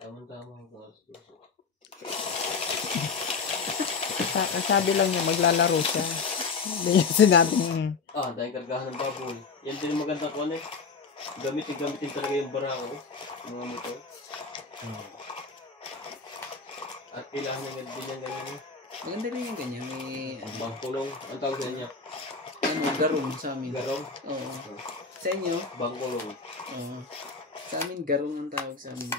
Tama-tama ang sabi lang niya, maglalaro siya. Hindi niya sinabing... dahil kargahan ng baboy. Yan din yung maganda ko eh. Gamitin talaga yung barako. Mga motor. At kailangan nga din yung ganyan. Maganda rin yung ganyan. May... Bangkulong. Ang tawag niya. Garong sa amin. Garong? Oo. Sa inyo? Bangkulong. Oo. Sa amin, garong ang tawag sa amin.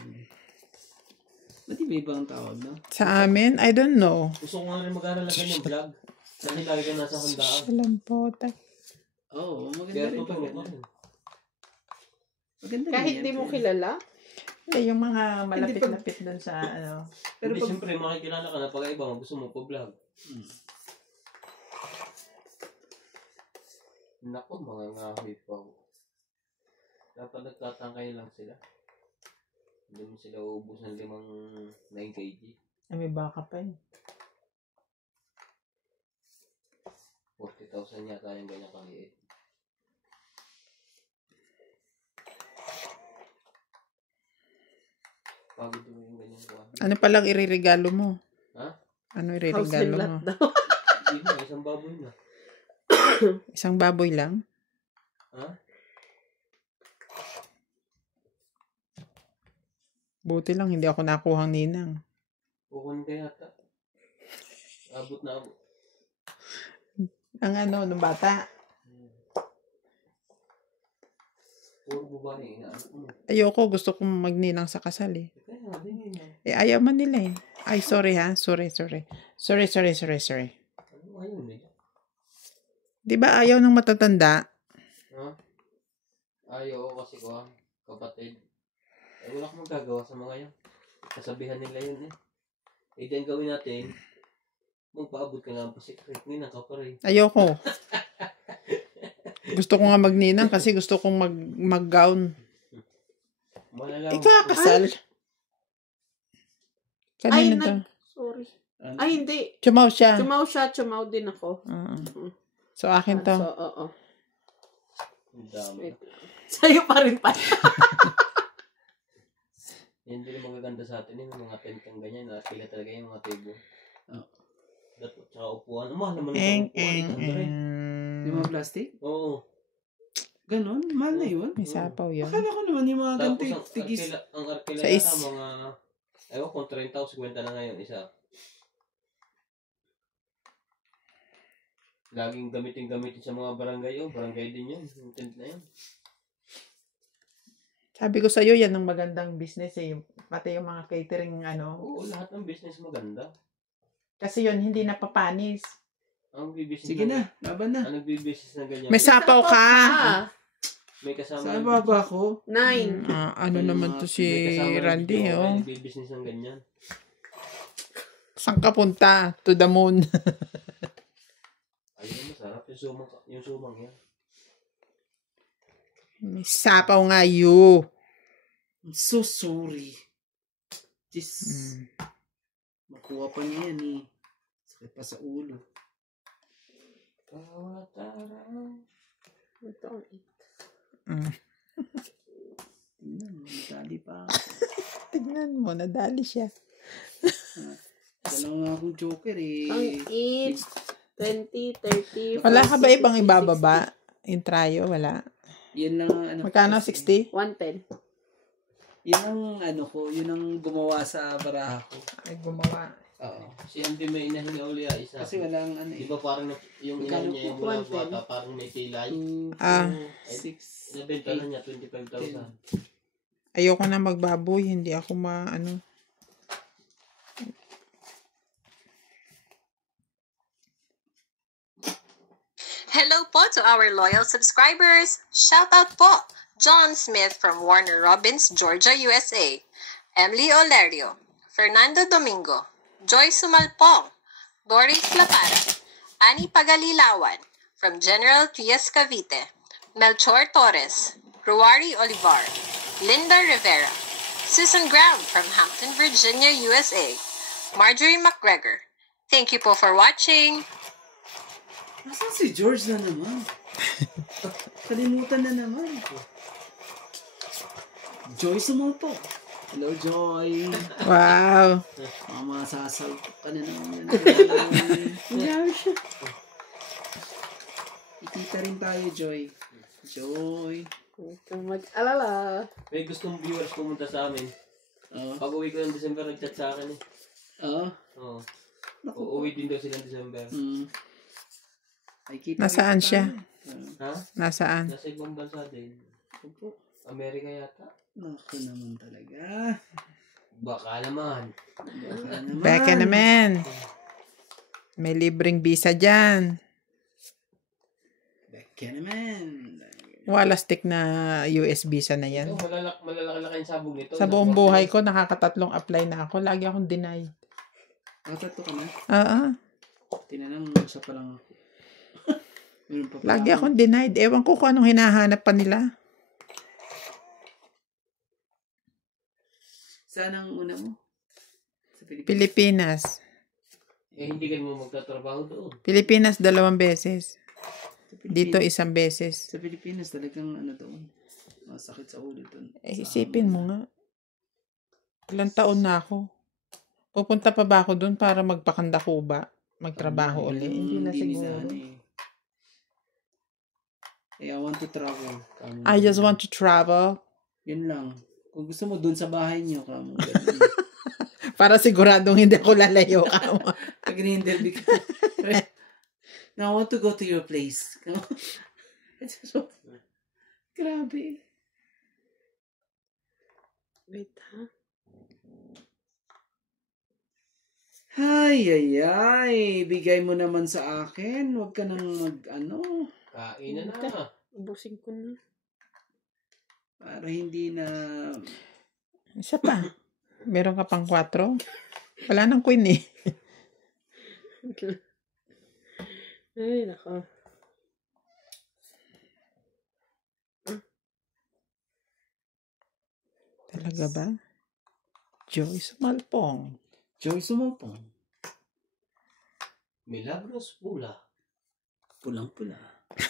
Ba't iba ibang tawag, no? Sa amin? I don't know. Gusto ko nga rin mag-aaral ng ganyan vlog. Dahil lagi ka nasa handaan. Salampota. Oo, maganda rin. Maganda rin. Kahit di mo kilala? Yung mga malapit-lapit dun sa ano. Pero hindi, siyempre makikilala ka na pag iba gusto mo po vlog. Naku, mga ngahoy pa. Dapat nagtatangkay lang sila. Hindi mo sila uubos ng 9 kg. May baka pa yun. 40,000 yata yung ganyan kaliit. Pagod mo yung ganyan ko. Ano palang iririgalo mo? Ha? Ano iririgalo mo? Hindi na, isang baboy na. Isang baboy lang? Ha? Buti lang, hindi ako nakuhang ninang. Kukunin ka yata. Abot na abot. Ang ano, nung bata. Puro babae. Ayoko, gusto kong magninang sa kasal eh. Ayaw man nila eh. Ay, sorry ha. Sorry. Ayun eh. Di ba ayaw ng matatanda? Ha? Ayaw kasi ko kapatid. Wala akong magagawa sa mga yan. Kasabihan nila yun eh. Then gawin natin, magpaabot ka nga pa secret. Ninang ka pa rin. Ayoko. Gusto ko nga magninang kasi gusto kong mag-gown. Ikakasal. Kanina to. Sorry. Ay, hindi. Chumaw siya. Chumaw din ako. So, akin to. Oo. Dami. Sa'yo pa rin pa. Yan din yung magaganda sa atin. Yung mga tentang ganyan. Nakapila talaga yung mga table. Tsaka upuan. Mahal naman yung upuan. Yung mga plastic? Oo. Ganon? Mahal na yun? May sapaw yun. Akala ko naman yung mga ganito tigis. Ang arkila yata mga... Ewan kung 30 o 50 na ngayon isa. Laging gamitin sa mga barangay yun. Barangay din yun. Yung tent na yun. Sabi ko sa'yo, yan ang magandang business eh. Pati yung mga catering ano. Oo, lahat ng business maganda. Kasi yun, hindi napapanis. Ang business sige na, laban na. Ang nagbibusiness na ganyan. May sapaw ka! May kasama. Saan baba ko? 9. Ano naman to si Randy, oh. May business ng ganyan. Saan ka punta? To the moon. Ayun, masarap. Yung sumang yan. May sapaw nga you. I'm so sorry. Just, makuha pa niya yan eh. Sakit pa sa ulo. Ito ang Tingnan, nadali pa. Tignan mo, nadali siya. Dalawa nga akong joker eh. Ang 8, 20, 30. Wala ka ba ibang ibababa? Yung tryo, wala. Yan lang ano. Magkano? 60? 110. Yan ang ano ko, yun ang gumawa sa baraha ko. Ay, gumawa. Oo. Si Andy may inahinga uli isa. Kasi walang ano eh. Di ba parang yung inahin niya yung mula bata, parang may tilay. 6. Nabenta na niya, 25,000. Ayoko na magbaboy, hindi ako ano. Hello po to our loyal subscribers. Shout out po, John Smith from Warner Robins, Georgia, USA. Emily Olerio, Fernando Domingo, Joy Sumalpong, Doris Lapara, Annie Pagalilawan from General Trias Cavite, Melchor Torres, Ruari Olivar, Linda Rivera, Susan Graham from Hampton, Virginia, USA, Marjorie McGregor. Thank you po for watching. Nasaan si George na naman? Kalimutan na naman. Joy sumulpong. Hello, Joy. Wow. Mama, sasalpok ka na naman. Grabe siya. Ikita rin tayo, Joy. Joy. Huwag kang mag-alala. May gustong viewers pumunta sa amin. Oo. Pag uwi ko ng December, nag-chat sa akin eh. Oo. Oo. Uuwi din daw sila ng December. Ay, kita Nasaan rin siya? tayo. Ha? Nasaan? Nasa ibang bansa din. Opo. Amerika yata. Naku naman talaga. Baka naman. Baka naman. Beke naman. May libreng visa dyan. Beke naman. Wala stick na US visa na yan. Ito, malalaki yung sabog nito. Sa buong buhay ko, nakakatatlong apply na ako. Lagi akong deny. Tato ka na. Oo. Siya pa lang. Meron pa pala Lagi ako. akong denied. Ewan ko kung anong hinahanap pa nila. Saan ang una mo? Sa Pilipinas. Pilipinas. Eh, hindi ka mo magtatrabaho doon. Pilipinas 2 beses. Sa Dito Pilipinas. 1 beses. Sa Pilipinas talagang ano doon. Masakit sa ulo doon. Isipin mo nga. Ilang taon na ako. Pupunta pa ba ako doon para magpakanda ko ba? Magtrabaho ulit? Hindi na siguro. I want to travel. I just want to travel. Yun lang. Kung gusto mo doon sa bahay niyo, kamo. Para siguradong hindi ako lalayo ka. Pag in-interview ka. Now, I want to go to your place. Grabe. Wait, ha? Ay. Bigay mo naman sa akin. Huwag ka nang mag-ano. Kain na. Ubusin ko na. Para hindi na... Isa pa. Meron ka pang 4? Wala nang queen eh. Ay, nako. Talaga ba? Joyce Malpong. Joy sumupong. Milagros Pula. Pulang-pula.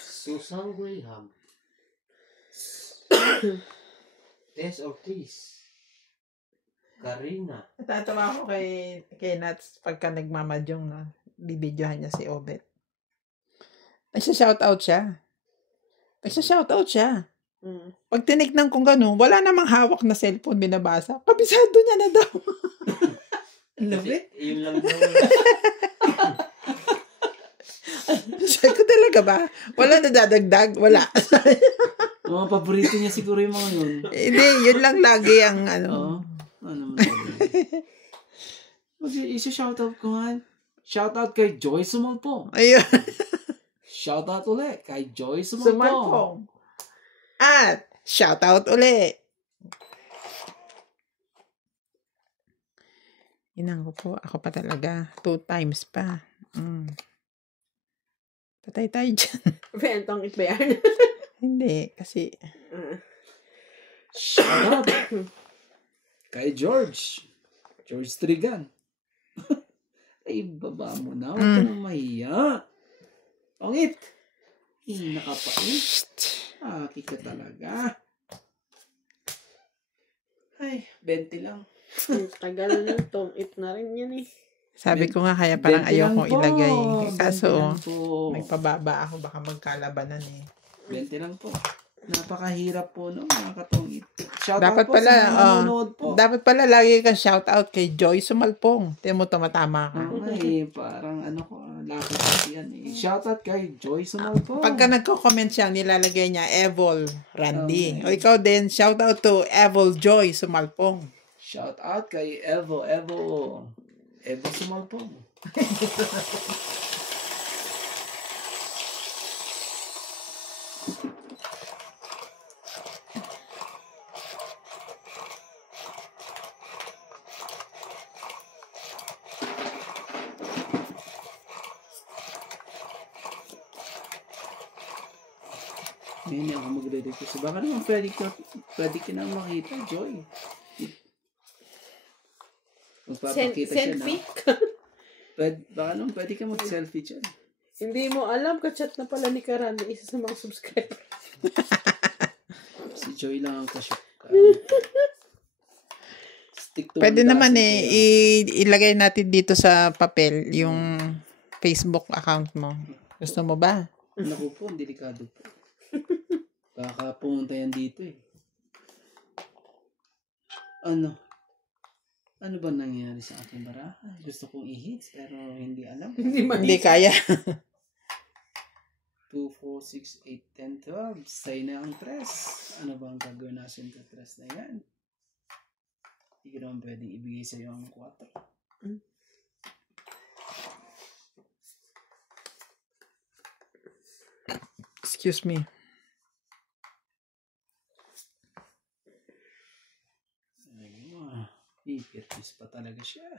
Susan Graham. Tess Ortiz. Karina. Natatawa ako kay Nats pagka nagmamadyong na bibidyohan niya si Obet. Nagsha-shoutout siya. Pag tinignan kong gano'n, wala namang hawak na cellphone binabasa. Kabisado niya na daw. Labi? Yun lang daw. Sabi ko talaga ba? Wala na dadagdag? Wala. Mga paborito niya siguro yung mga yun. Hindi, yun lang lagi ang ano. Oo. Ano naman. Isa-shoutout ko nga. Shoutout kay Joy Sumalpong. Ayun. Shoutout ulit kay Joy Sumalpong. Sumalpong. At, shoutout uli. Inang ko po, ako pa talaga. 2 times pa. Patay tayo dyan. Bentong it ba yan? Hindi, kasi... Shoutout kay George Trigan. Ay, baba mo na. Huwag ka nang mahiya. Pangit. Nakapait. Aki ka talaga. Ay, 20 lang. Tagal na. Tong-it na rin yan eh. Sabi ko nga, kaya parang 20 ayokong lang po. ilagay. Kaso, 20 lang po. may pababa ako, baka magkalabanan eh. 20 lang po. Napakahirap po, no, mga katongit. Shoutout Dapat po pala, sa mga nanonood po. dapat pala lagi kang shoutout kay Joy Sumalpong. Tiyan mo, tumatama ka. Ay, parang ano ko, lapit kasi yan eh. Shoutout kay Joy Sumalpong. Pagka nagko-comment siya, nilalagay niya Evil Randy. O ikaw din, shoutout to Evil Joy Sumalpong. Shoutout kay Evo Sumalpong. Ngayon ako magre-request. Baka naman pwede ka na makita, Joy. Magpapakita siya na. Selfie? Baka naman pwede ka mag-selfie dyan. Hindi mo alam, kachat na pala ni Karami, isa sa mga subscriber. Si Joy lang ang kasya. Stick to Pwede 1,000 naman kayo. ilagay natin dito sa papel yung Facebook account mo. Gusto mo ba? Naku po, delikado po. Baka pumunta yan dito eh. Ano? Ano ba nangyari sa aking baraha? Gusto kong i-hits pero hindi alam. Hindi kaya. 2, 4, 6, 8, 10, 12. Say na ang tres. Ano ba ang gagawin natin sa tres na yan? Hindi ko naman pwedeng ibigay sa iyo ang 4. Excuse me. Ayun. Ipirtis pa talaga siya.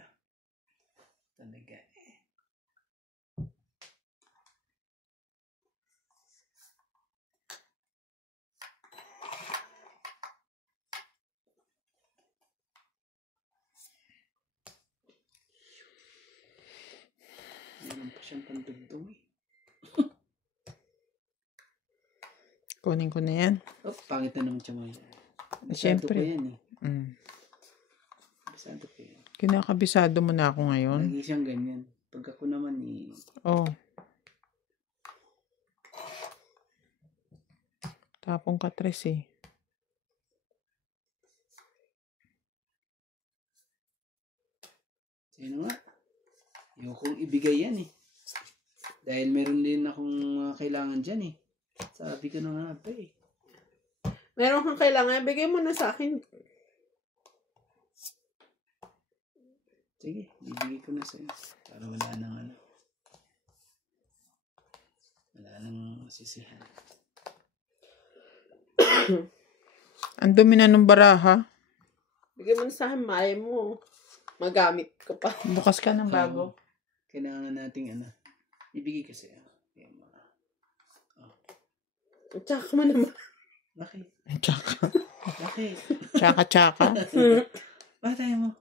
Talaga eh. Meron pa siyang pandugtong eh. Kunin ko na yan. Oh, pangit na naman siya mo. Siyempre. Pa yan eh. Bisado pa yan. Kinakabisado mo na ako ngayon. Lagi siyang ganyan. Pag ako naman eh. Oh. Tapong ka tres eh. Sino nga? Ayokong ibigay yan eh. Dahil meron din akong kailangan dyan eh. Sabi ko na nga ba eh. Meron kang kailangan, bigay mo na sa akin. Sige, bibigay ko na sa'yo. Para wala nang ano. Wala nang masisihan. Ang dumi na ng baraha. Bigay mo na sa akin, maya mo. Magamit ko pa. Bukas ka ng bago. Kailangan nating ano. Ibigay ko sa'yo. Yan mga. Tsaka mo naman. Bakit? Tsaka. Bakit? Tsaka. Bakit tayo mo?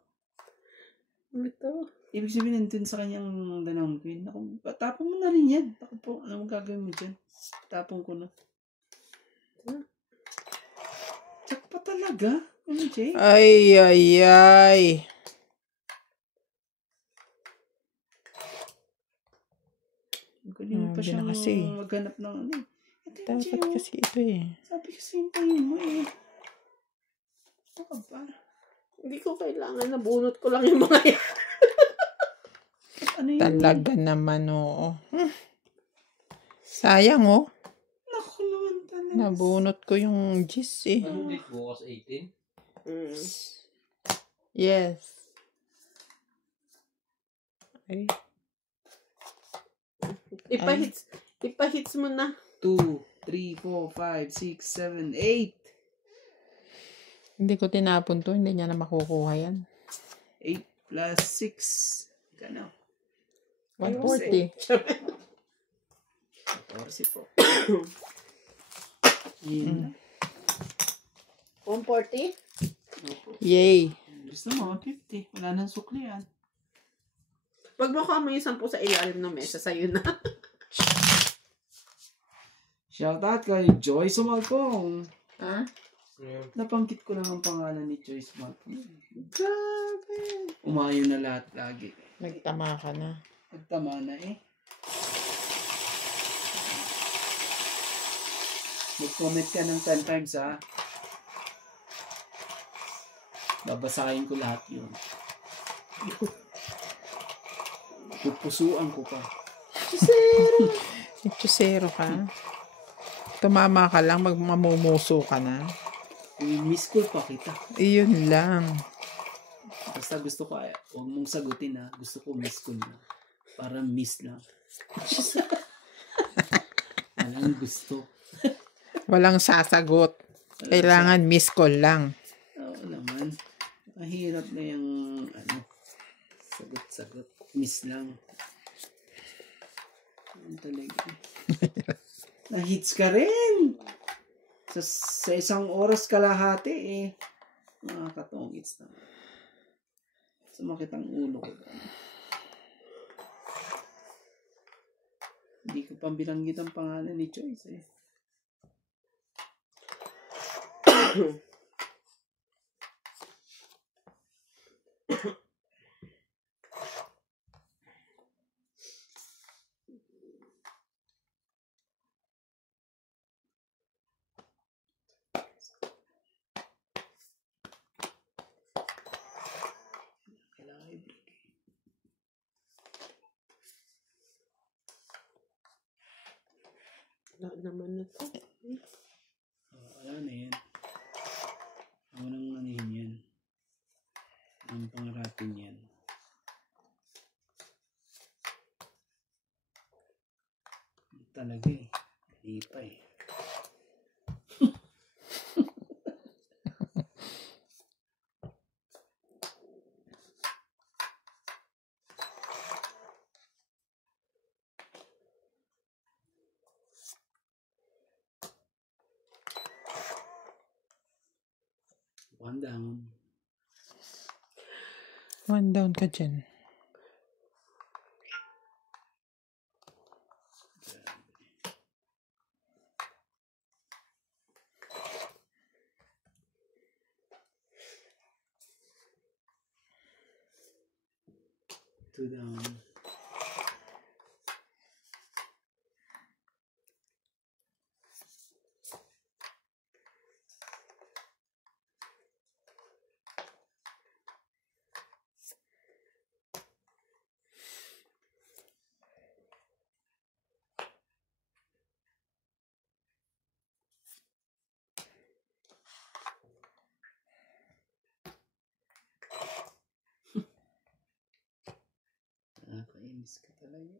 Ito. Ibig sabihin nandun sa kanyang danang queen. Naku, tapong mo na rin yan. Naku po, ano gagawin mo dyan? Tapong ko na. Tsak pa talaga? Ano, Jay? Ay. Galing pa Grabe siyang na kasi. maghanap ng ano eh. Ito yung Jay, Dapat oh. kasi ito eh. Sabi kasi hintayin mo eh. Ano ka ba? Hindi ko kailangan. Nabunot ko lang yung mga yan. Ano yun? Talaga naman oo. Sayang oh. Naku naman talaga. Nabunot ko yung gis eh. Ano date bukas 18? Yes. Ay. Ipahits mo na. 2, 3, 4, 5, 6, 7, 8. Hindi ko tinapon to. Hindi niya na makukuha yan. 8 plus 6. Gano? 140. 14 po. Yun. 140? Yay. Gusto mo, 50. Wala nang sukli yan. Pag mukha mo yung 10 sa ilalim ng mesa, sa'yo na. Shoutout kay Joyce Malpong. Ha? Napangkit ko lang ang pangalan ni Joyce Malpong. Grabe. Umayo na lahat lagi. Nagtama ka na. Nagtama na eh. Mag-comment ka ng 10 times ha. Babasahin ko lahat yun. Pupusuan ko pa. Chusero ka. Tumama ka lang, mamumuso ka na. Miss call pa kita. Iyon lang. Basta gusto ko, huwag mong sagutin ha. Gusto ko miss call na. Para miss lang. Walang gusto. Walang sasagot. Kailangan miss call lang. Oo naman. Mahirap na yung sagot-sagot. Miss lang. Ano talaga. Na-hits ka rin. Sa isang oras kalahati eh. Nakakatongits na. Sumakit ang ulo ko. Hindi ko pambilanggit ang pangalan ni Joyce eh. Kailangan i-break. Wala naman na to. Wala na yan. Ako nang manihin yan. Ang pangaratin yan. Talaga eh. Hindi pa eh. One down. One down ka dyan. Two down. Nakakainis ka talaga.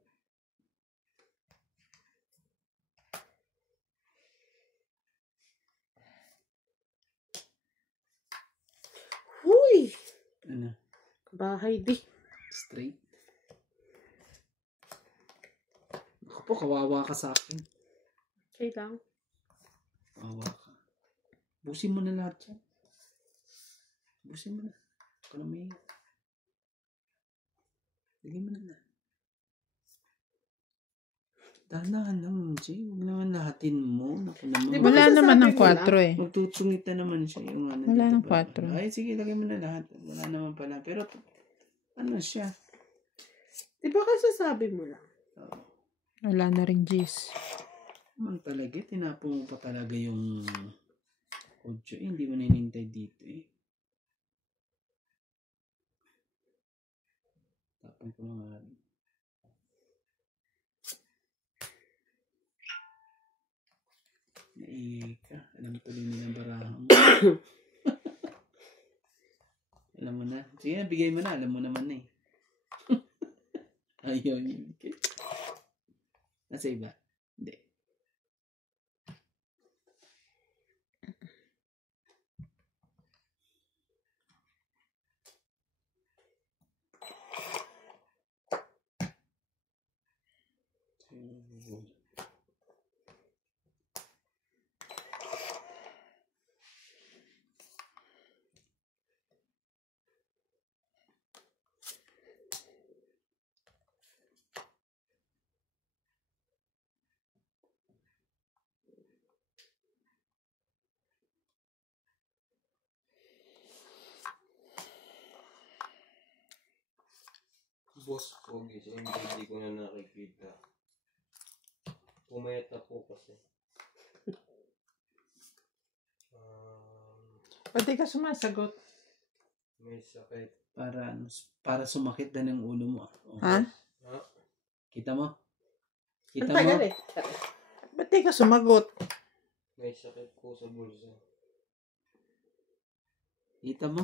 Huy! Ano? Bahay di. Straight? Ako po, kawawa ka sa akin. Okay lang. Kawawa ka. Busin mo na lahat yan. Busin mo na. Ikaw na may... Lagyan mo na na. Dahan-dahan naman siya. Huwag naman lahatin mo. Naku naman. Di ba Wala masasabi naman ng mo 4 eh. Magtutsungit na naman siya. Yung ano, Wala dito ng ba? 4. Ay, sige, lagay mo na lahat. Wala naman pala. Pero, ano siya? Di ba kasasabi mo lang? Oo. Wala na rin G's. Naman talaga. Tinapon mo pa talaga yung audio. Hindi mo ninintay dito eh. Tapon ko mga... Naingay ka. Alam tuloy nilang barahan mo. Alam mo na. Sige na, bigay mo na. Alam mo naman na eh. Ayaw niyo. Nasa iba? Hindi. Boss Pogi, sa hindi ko na nakikita. Pumayat na po kasi. Ba't di ka sumasagot? May sakit. Para sumakit na ng ulo mo. Oh. Ha? Kita mo? Ang Kita tagal mo? eh. Ba't di ka sumagot? May sakit po sa bulsa. Kita mo?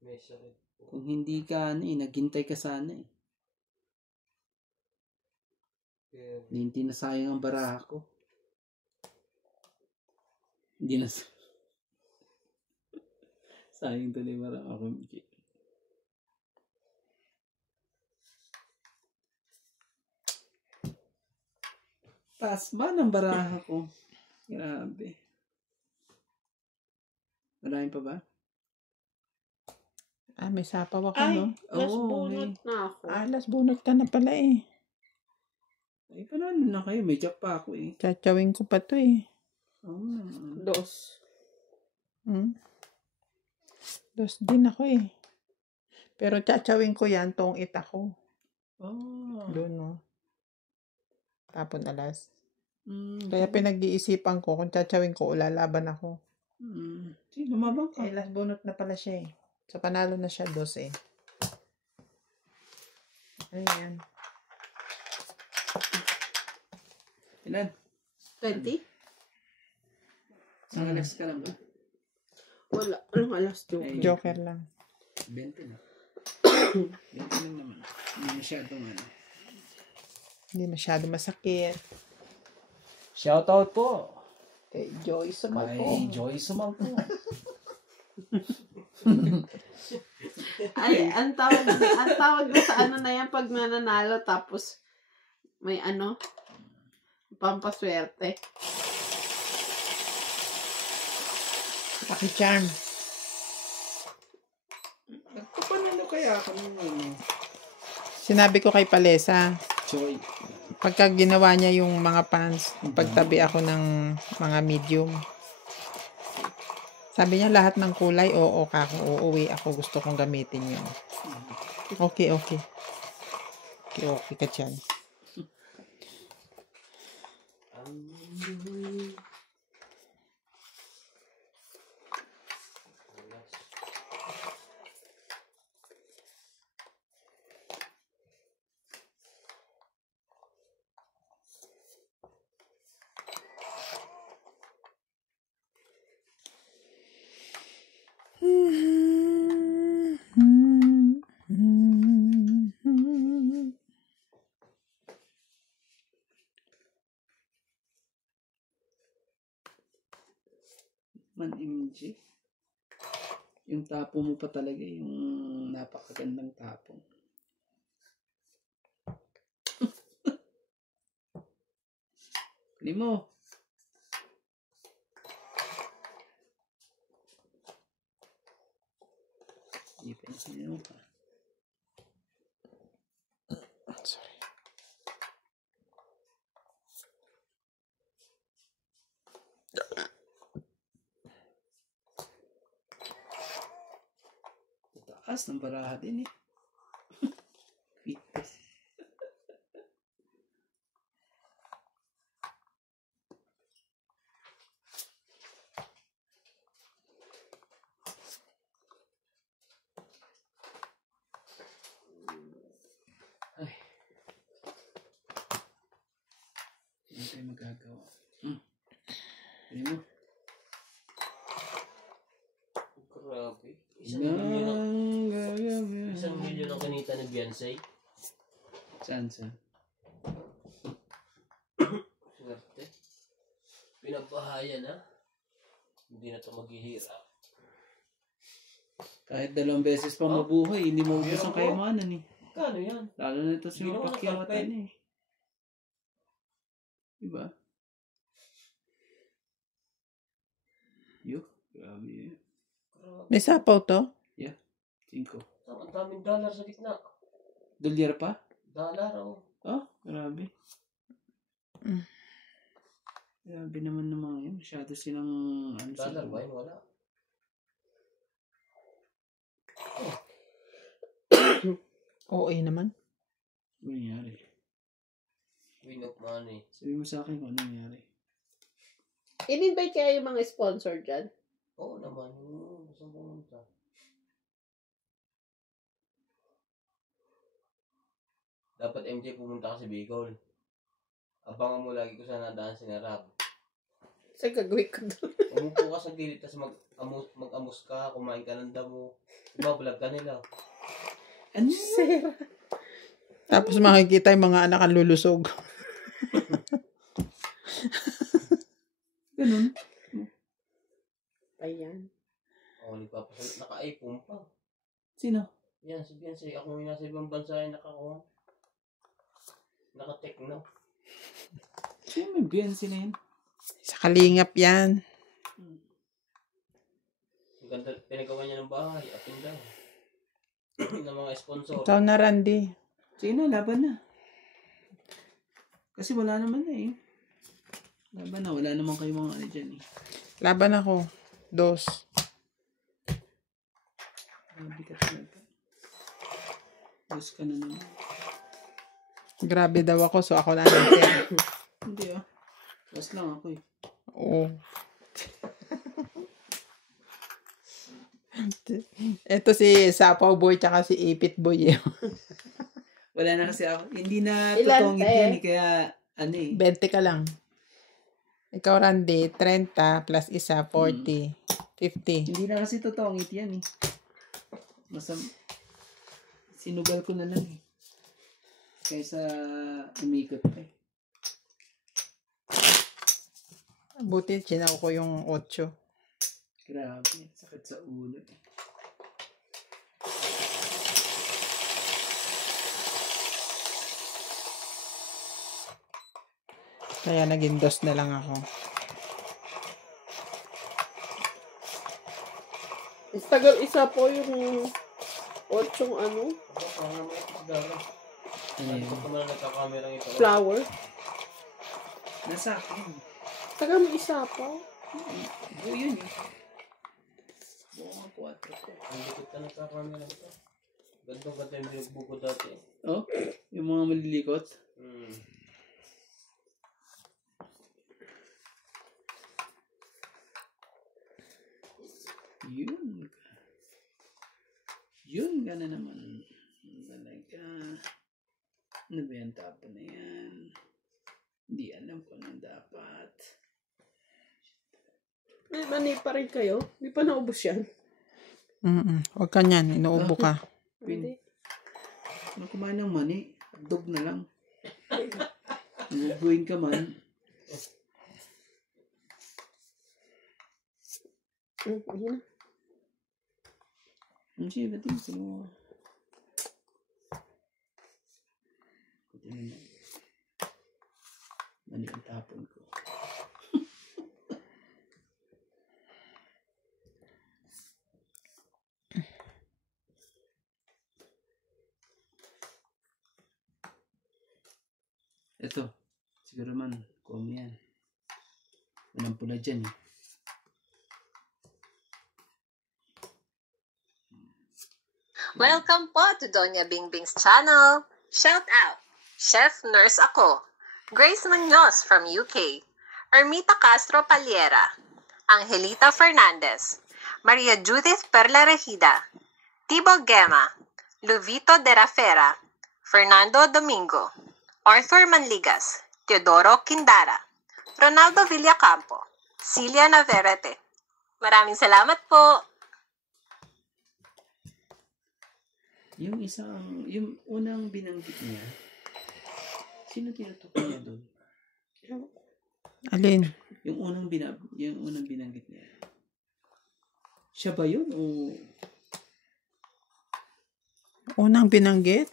May sakit po. Kung hindi ka naghintay ka sana eh. Pero, Hindi na sayang ang baraha ko. Hindi na sayang tuloy baraha ko. Taas ba ng baraha ko? Grabe. Marami pa ba? Ah, may sapaw ako, Ay, no? last Oo, bunot na ako. Last bunot ka na pala eh. Ay, paano na kayo? May jack pa ako eh. Tsatsyawin ko pa to eh. Oo naman. Dos. Dos din ako eh. Pero tsatsyawin ko yan, tong ita ko. Oh. Doon, no? Tapon alas. Mm. Kaya pinag-iisipan ko kung tsatsawin ko o lalaban ako. Sige, lumabang ka. Eh, last bunot na pala siya eh. So, panalo na siya, 2 eh. Ayan. Ilan? 20? Sa Alex ka lang ba? Wala. Anong alas joke? Ay, Joker lang. 20 na. 20 lang naman. Hindi masyadong ano. Hindi masyado masakit. Shoutout po. Kay Joyce Sumalpo. Kay Joy Sumalpo. Ay, ang tawag na sa ano na yan pag nananalo tapos may ano, pampaswerte. Paki-charm. Nagpapanalo kaya ako ng ano? Sinabi ko kay Palesa, Joy. pagka ginawa niya yung mga pants, pagtabi ako ng mga medium. Sabi niya lahat ng kulay, oo, kako, uuwi ako, gusto kong gamitin yun. Okay, okay. Okay, okay ka dyan. Man MG. Yung tapo mo pa talaga, yung napakagandang tapo. Kali mo. Hindi pa yung pa. Sorry. Taas ng baraha din eh. Fitness. Ay. Hindi tayo magagawa. Pwede mo. Grabe. Isang milyon ang kanita ni Beyonce. Saan? Swerte. Pinabahaya na. Hindi na ito maghihirap. Kahit 2 beses pa mabuhay, hindi mo ubos ang kayamanan eh. Kano yan? Lalo na ito si Hindi naman Pacquiao at nakapit. ano eh. Diba? Grabe eh. May sapaw to? 5. Ang daming dollar sa gitna. Dolyar pa? Dollar, oh. Oh, grabe. Grabe naman ng mga yun. Masyado silang ano Dollar sila. ba yun? Wala. Oo, naman. Ano nangyari? Win of money. Sabi mo sa akin kung ano nangyari. In-invite kaya yung mga sponsor dyan? Oo naman. Gusto mo pumunta. Dapat MJ pumunta ka sa Bicol. Abangan mo lagi ko sana nadaan si Narab. Saan gagawin ko doon? Umupo ka sa gilid, tapos mag-amos ka, kumain ka ng damo. Ibablog ka nila. Ano? Sir. Tapos makikita yung mga anak ang lulusog. Ganun. Ayan. Oo, nagpapasalit. Naka-iPhone pa. Sino? Yan, si Beyonce. Ako yung nasa ibang bansa yung nakakuha. Naka-techno. Sino may Beyonce na yun? Sa kalingap yan. Ang ganda, pinagawa niya ng bahay. Up and down. ng mga sponsor. Ikaw na, Randy. Sige na, laban na. Kasi wala naman na eh. Laban na, wala naman kayo mga ano dyan eh. Laban ako. 2. Grabe ka talaga. Plus ka na naman. Grabe daw ako, so ako na answer. Hindi ah. Plus lang ako eh. Oo. Ito si Sapaw Boy tsaka si Ipit Boy. Wala na kasi ako. Hindi na Ilan, totoong ngiti te? yan eh. Kaya ano eh. 20 ka lang. Ikaw, Randy, 30 plus isa, 40. 50. Hindi na kasi totoong ngiti yan eh. Sinugal ko na lang eh. Kaysa umikot pa eh. Buti, chinaw ko yung 8. Grabe. Sakit sa ulo eh. Kaya naging 2 na lang ako. Tagal isa po yung 8 ano, Ano naman ito sigara? Ano Ano yun? ko naman nagkakamera ito? flower. Nasa akin. Tagal mo isa pa. Buo yun eh. Buo nga 4 ko. Ang likod ka nagkakamera ito. Ganda yung binagbuko dati. Oh? Yung mga malilikot? Yun. Yun ka na naman. Talaga. Ano ba yung tapo na yan? Hindi alam ko na dapat. May mani pa rin kayo? Hindi pa naubos yan? Huwag ka niyan, inuubo ka. Hindi. Ano kumain ng mani? Dog na lang. Naguguin ka man. Ayun. Ang siya, ba't yung sino? Kutin na. Mani ang tapon ko. Ito. Siguro man, kung yan. Walang pula dyan eh. Welcome po to Doña Bingbing's channel. Shout out, Chef Nurse Ako, Grace Munoz from UK, Ermita Castro Paliera, Angelita Fernandez, Maria Judith Perla Regida, Tibo Gema, Luvito de Rafera, Fernando Domingo, Arthur Manligas, Teodoro Quindara, Ronaldo Villacampo, Celia Navarrete. Maraming salamat po! Yung unang binanggit niya, sino tinutukoy niya doon? Alin? Yung unang binanggit niya. Siya ba yun? O, Unang binanggit?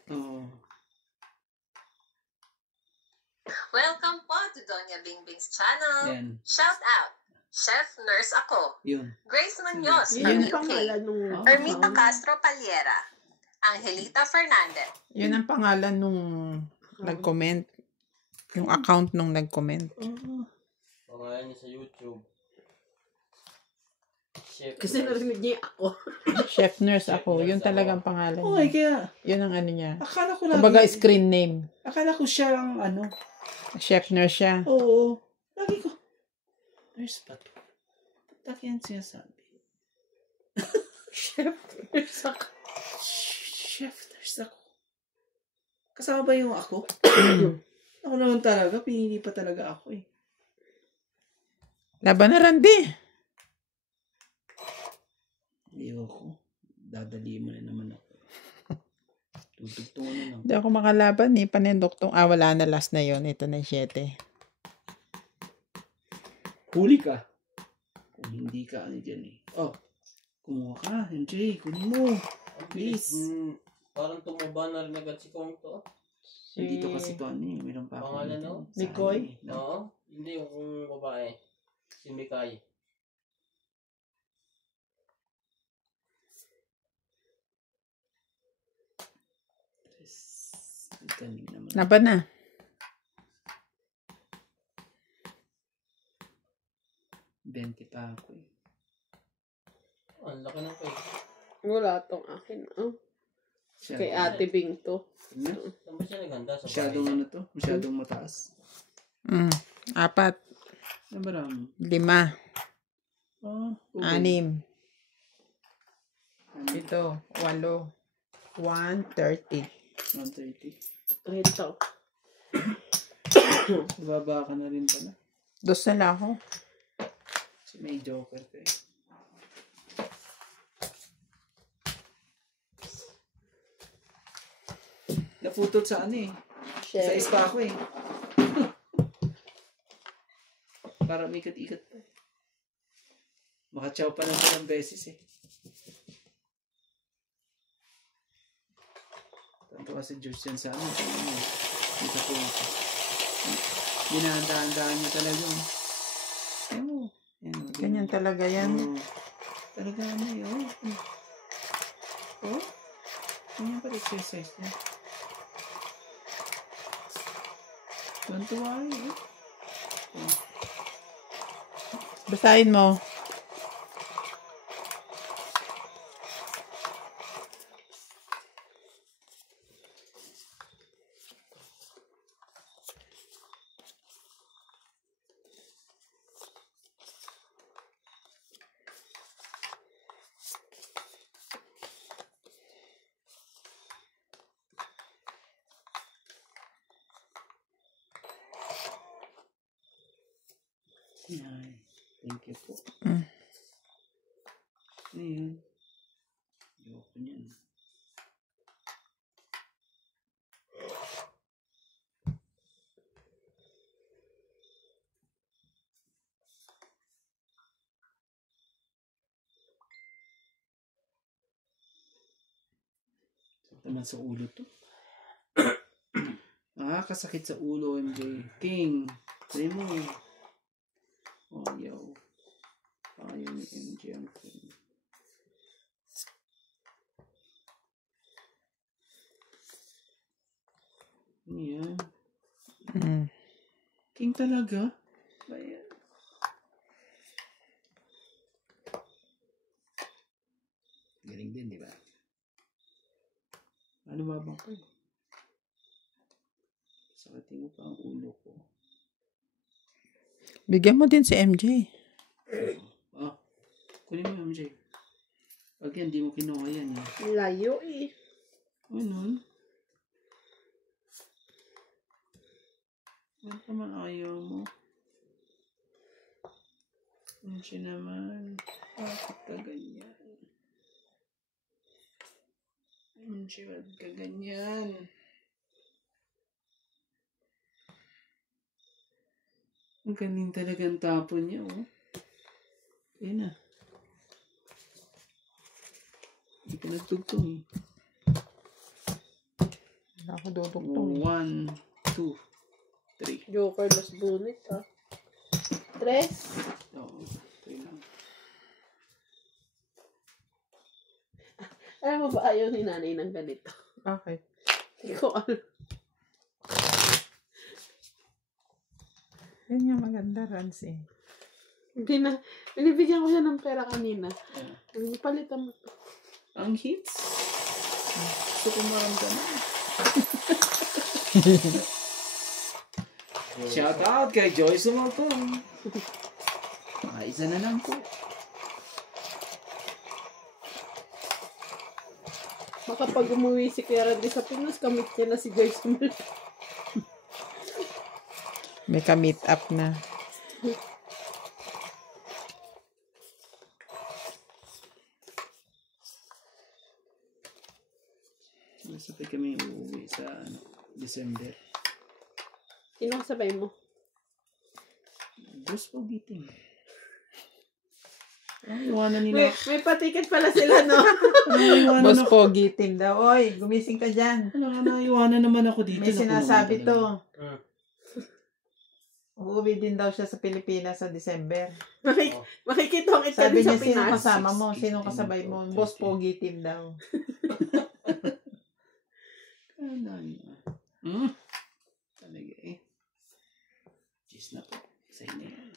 Welcome po to Doña Bingbing's channel. Yan. Shout out, Chef Nurse Ako, Yun. Grace Munoz Yun from yung UK, pangalan nung... Ermita Castro Paliera, Angelita Fernandez. Yun ang pangalan nung nag-comment. Yung account nung nag-comment. Pangalan niya sa YouTube. Chef Kasi Nurse. narinig niya ako. Chef Nurse Ako. Yun talagang pangalan Okay, niya. kaya, Yun ang ano niya. akala ko lagi, Kumbaga screen name. akala ko siya ang ano. Chef Nurse siya. Oo. Lagi ko, nurse pa to. Ba't lagi yan sinasabi? Chef nurse ako. Chef, nurse ako. Kasama ba yung ako? Ako naman talaga, pinili pa talaga ako eh. Laban na Randy. Ayoko. Dadali mo na naman ako. Tutugtungan na lang. Hindi ako makalaban eh. Panendoktong. Wala na, last na yon. Ito na 7. Huli ka. Kung hindi ka, ano dyan eh. Oh, kumuha ka. MJ, kunin mo. Please. Parang tumaba na rin agad si Kong to. Dito kasi to ano eh. Mayroon pa ako. Pangalan, dito. no? Mikoy? Sayang eh, no? Oo. Hindi yung babae. Si Mikay. Ang galing naman. Laban na. Bente pa ako eh. Ang laki ng pay. Wala tong akin. Oh. Kay Ate Bing to. Saan ba siya naghanda? Sa Masyadong bahay? ano to? Masyadong mataas. 4, Ang marami. 5, Oh, 6, ito, 8, 130. 130. Ito. Baba ka na rin pala. 2 na ako. Kasi may joker ka eh. Naputot sa ano eh. Sa Share. ispa ko eh. Para may ikat-ikat pa. Makachaw pa ng ilang beses eh. Tanto kasi Diyos yan sa amin. Dito po. Dinahandaan niya talaga. Ayan mo. Ganyan talaga yan. Talaga ano eh. Oh. Ganyan pa exercise niya. Tuwan-tuwa eh. Basahin mo. Yan. Thank you po. Mm. Ayan. Ayoko niyan. Sakit naman sa ulo to. Kasakit sa ulo, MJ. King. Sabi mo. Ayaw. Ayaw ni MJ ang King. Yan. King talaga? Ayan. Galing din, di ba? Ano mabang ko eh. Sakatin mo pa ang ulo ko. Bigyan mo din si MJ. Kunin mo yung MJ. Pag yan, di mo kinuha yan eh. Layo eh. Ano? Ba't naman ayaw mo? MJ naman. Bakit ka ganyan? MJ, bakit ka ganyan? Ang galing talaga ang tapon niya, oh. Yan na. Hindi ka nagtugtong eh. Wala ako dudugtong. 1, 2, 3. Joker Los Bunit ah. 3. Oo, 3 lang. Alam mo ba ayaw ni nanay ng ganito? Okay. Hindi ko alam. Yan yung maganda, Rans eh. Hindi na. Binibigyan ko siya ng pera kanina. Yeah. Sabi niya, palitan mo to. Ang hits. Gusto ko maramdaman. Shout out kay Joyce Sumaltong. Isa na lang po. Baka pag umuwi si Kuya Randy sa Pinas, kamit niya na si Joyce Sumal. May ka-meet up na. Sabay kami uuwi sa December. Sino kasabay mo? Boss po biting. Iwanan nila. May patiket pala sila, no? Iwanan Boss ako. Pogi team daw. Oy, gumising ka dyan. Iwanan naman ako dito. May sinasabi to. Hmm. Uuwi din daw siya sa Pilipinas sa December. Makikita kita Sabi din sa niya, sino Pinas. kasama mo? Sino kasabay mo? Boss Pogi team daw. Talaga eh. Cheese na po. Sa inyo yan.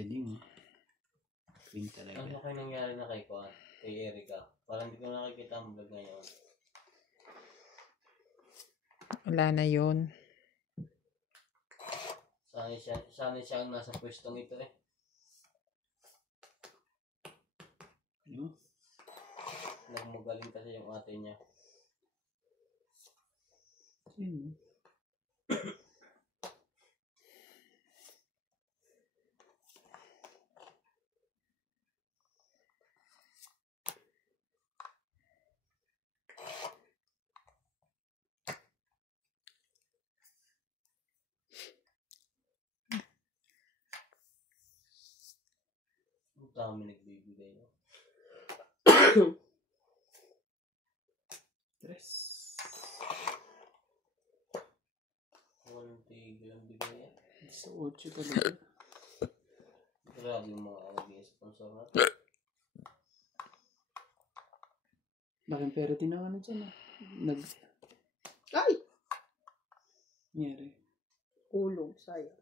galing. Galing talaga. Ano kayo nangyari na kay Kuan? Kay Erica? Parang hindi ko nakikita ang vlog ngayon. Wala na yun. Sanay siya ang nasa pwestong ito eh. Ano? Nagmugaling kasi yung ate niya. Sino? Ang dami nagbibigay no? Tres. Walang tigil ang bigay yan. Sa 8 talaga. Grabe yung mga nag-i-sponsor natin. Laking pera din ang ano dyan ah. Ay! Nangyari. Kulong, sayang.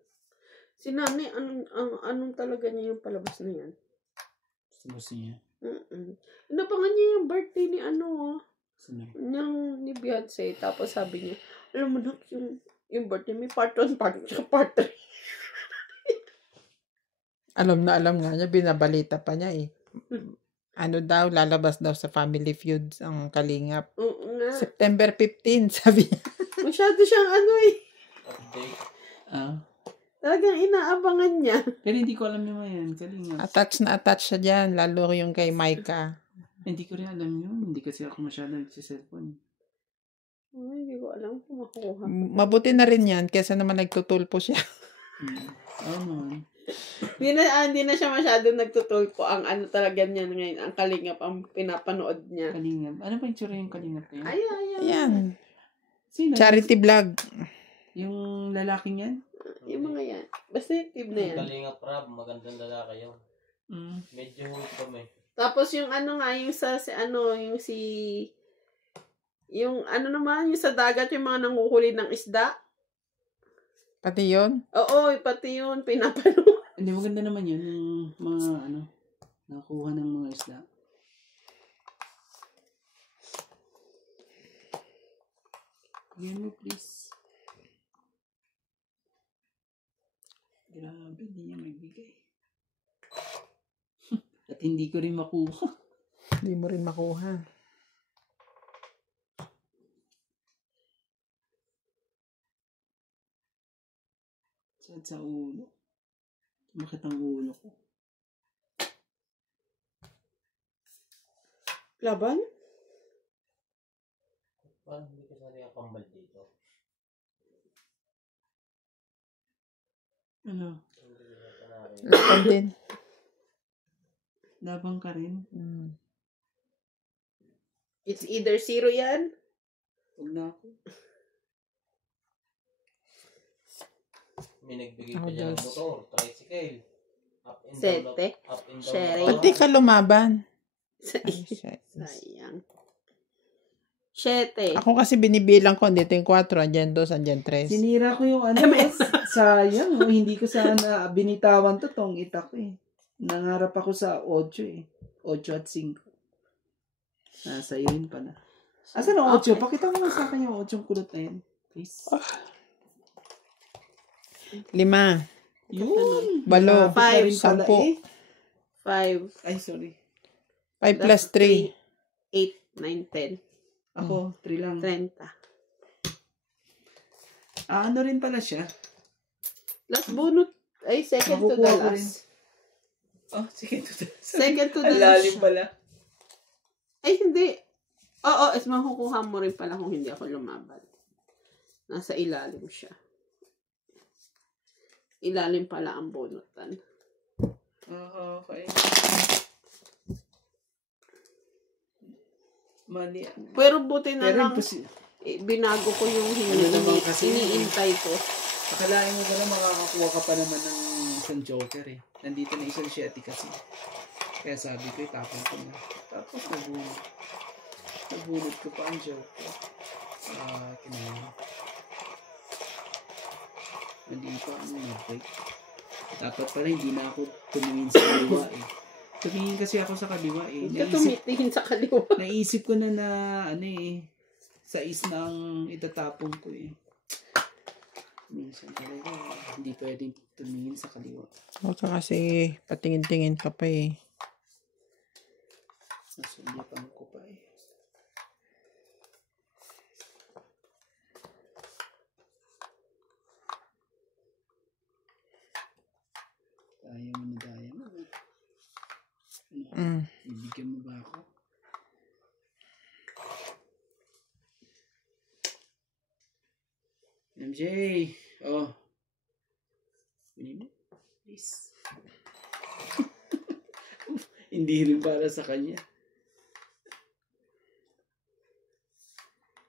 Si Nani, anong talaga niya yung palabas na yan? Gusto niya. Inabangan niya yung birthday ni Sino? ni Beyonce. Tapos sabi niya, alam mo na, yung birthday may part 1, part 2, part 3. Alam nga niya, binabalita pa niya eh. Ano daw, lalabas daw sa Family Feuds ang Kalingap. Oo nga. September 15, sabi niya. Masyado siyang Update. talagang inaabangan niya. Pero hindi ko alam yung yan. Kalinga. Attach na attach siya dyan, lalo yung kay Micah. Hindi ko rin alam yun. Hindi kasi ako masyado nagsiselfone. Hindi ko alam kung makukuha. Mabuti na rin yan, kesa naman nagtutulpo siya. Oo naman. Hindi na siya masyado nagtutulpo. Ang talaga niya ngayon, ang Kalingap, ang pinapanood niya. Kalingap. Ano ba yung tsura yung Kalingap na yan? Ayan. Sino? Charity vlog. Yung lalaking yan? Yung mga yan. Basta yung team na yan. Kalinga Prab, magandang lalaki yun. Medyo hood kami. Tapos yung yung sa dagat, yung mga nanguhuli ng isda. Pati yun. Oo, pati yun, pinapanood. Hindi, maganda naman yun. Yung mga, nakuha ng mga isda. Yan mo, please. Grabe, hindi niya magbigay. At hindi ko rin makuha. Hindi mo rin makuha. Sad sa ulo. Bakit ang ulo ko? Laban? Parang hindi ka sari ang kambal dito. Ano? Laban din. Labang ka rin? It's either 0 yan. Huwag na ako. May nagbigay pa niya ng motor, tricycle. Up and down. Sete. Up and down. Shere. Pati ka lumaban. Ay, shit. Sayang. 7. Ako kasi binibilang ko, dito yung 4, andyan 2, andyan 3. Sinira ko yung sayang. Hindi ko sana binitawan to tong itak eh. Nangarap ako sa 8 eh. 8 at 5. Nasa iyo rin pala. Asan ang 8? Pakita mo nga sa akin yung 8 kulot na yan. Please. 5. Yun. 8. 5. 10. 5. Ay, sorry. 5 plus 3. 8, 9, 10. Ako, 3 lang. 30. Ano rin pala siya? Last bunot. Ay, second to the Makukuha ko last. Sige. Second to the Ang last. lalim pala. Ay, hindi. Oo, makukuha mo rin pala kung hindi ako lumaban. Nasa ilalim siya. Ilalim pala ang bunutan. Okay. Mali. Pero buti na Pero lang, binago ko yung naman kasi iniintay ko. Akalain mo gano'n makakakuha ka pa naman ng isang joker eh. Nandito na isang shetty kasi. Kaya sabi ko, itapon ko na. Tapos nabunod. Nabunod ko pa ang joker. Kinahin. Nandito ang nag-break. Dapat pala hindi na ako tumingin sa kaliwa eh. Tumingin kasi ako sa kaliwa eh. Huwag ka tumitingin sa kaliwa. Naisip ko na ano eh, sa na ang itatapon ko eh. Minsan talaga, hindi pwedeng tumingin sa kaliwa. Huwag ka kasi patingin-tingin ka pa eh. Nasulyapan ko pa eh. Daya mo na daya mo. Ano? Ibigyan mo ba ako? MJ! Oh. Hindi mo? Please. Hindi rin para sa kanya.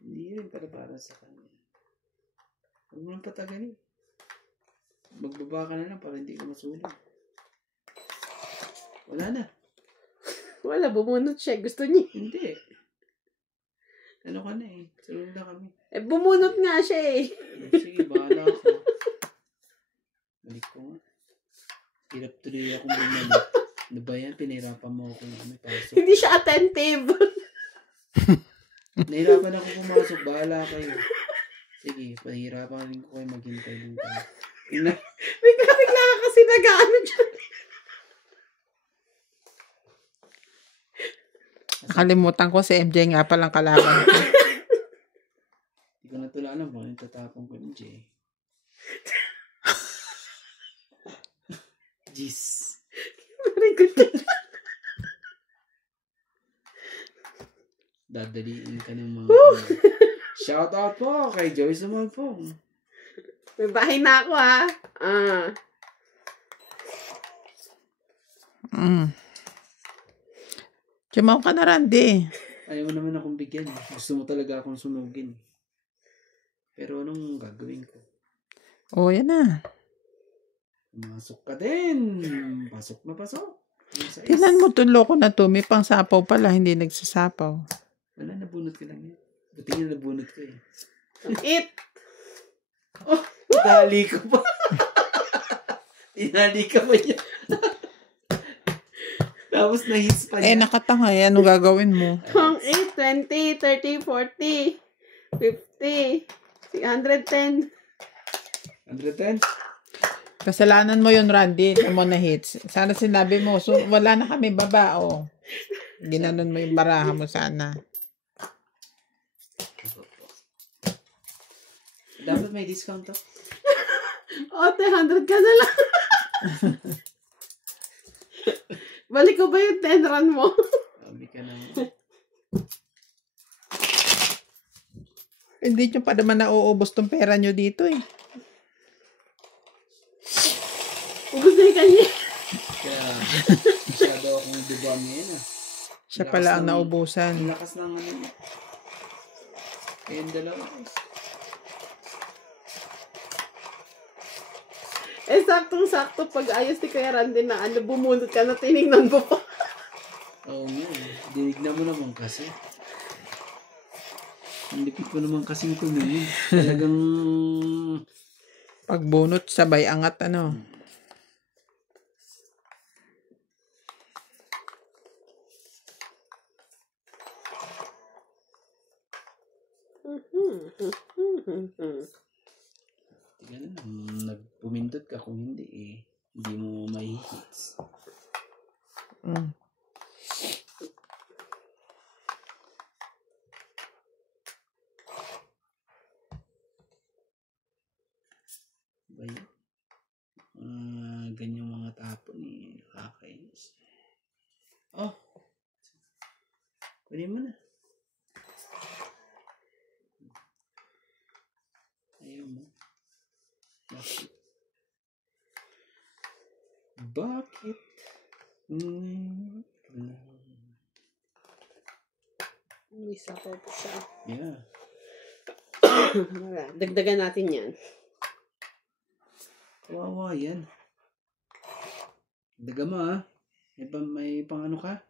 Hindi rin para sa kanya. Huwag mo lang patagalin. Magbaba ka na lang para hindi ka masunog. Wala na. Wala, bumunot siya. Gusto niya. Hindi. Ano ka na eh. Sunod na kami. Eh, bumunot nga siya eh. Sige, bahala ako. Balik ko nga. Hirap tuloy akong bumalik. Ano ba yan? Pinahirapan mo ako may pasok. Hindi siya attentive. Nahirapan ako pumasok. Bahala kayo. Sige, pahirapan rin ko kayo maghintay din kayo. Bigla ka kasi nag-ano dyan. Nakalimutan ko si MJ nga palang kalaban ko. Hindi ko na tulanan kung anong tatapong ko ni Jay. Jeez. Very good. Dadaliin ka ng mga... Shout out po kay Joyce naman po. May bahay na ako ha. Chumaw ka na, Randy. Ayaw mo naman akong bigyan. Gusto mo talaga akong sunugin. Pero anong gagawin ko? Oh, yan na. Pumasok ka din. Pasok na pasok. Tingnan mo itong loko na to. May pang sapaw pala. Hindi nagsasapaw. Wala, nabunot ka lang yan. Buti nga nabunot ko eh. Eat. Oh, dali ko pa. Tinali ka pa niya. Tapos na-hits pa Eh, niya. nakatangay. Anong gagawin mo? 8, 20, 30, 40, 50, 110. 110? Kasalanan mo yun, Randy. Hindi mo na hits. Sana sinabi mo, so, wala na kami baba, oh. Ginanon mo yung baraha mo sana. Dapat may discount to. Ote, 100 ka na lang. Balik ko ba yung 10 run mo? Sabi ka na. Hindi nyo pa naman nauubos tong pera nyo dito, eh. Ubus na yung kanya. Kaya, masyado akong dibang ngayon ah. Siya pala ang naubusan. Ang lakas ng ano. Kaya yung dalawa. Eh, saktong-sakto pag ayos ni Kuya Randy na bumunot ka na tinignan mo pa. Oo nga eh. Dinignan mo naman kasi. Ang lipit ko naman kasing tumingin. Talagang... Pagbunot, sabay angat, ano. Ganun, nagpumindot ka kung hindi eh. Hindi mo may hits. Ba yun? Ganyang mga tapon eh. Nakakainis. Oh! Kunin mo na. Ayaw mo. Bakit? Bakit? Isa pa po siya. Yeah. Wala. Dagdagan natin yan. Kawawa yan. Daga mo ah. May pang ano ka?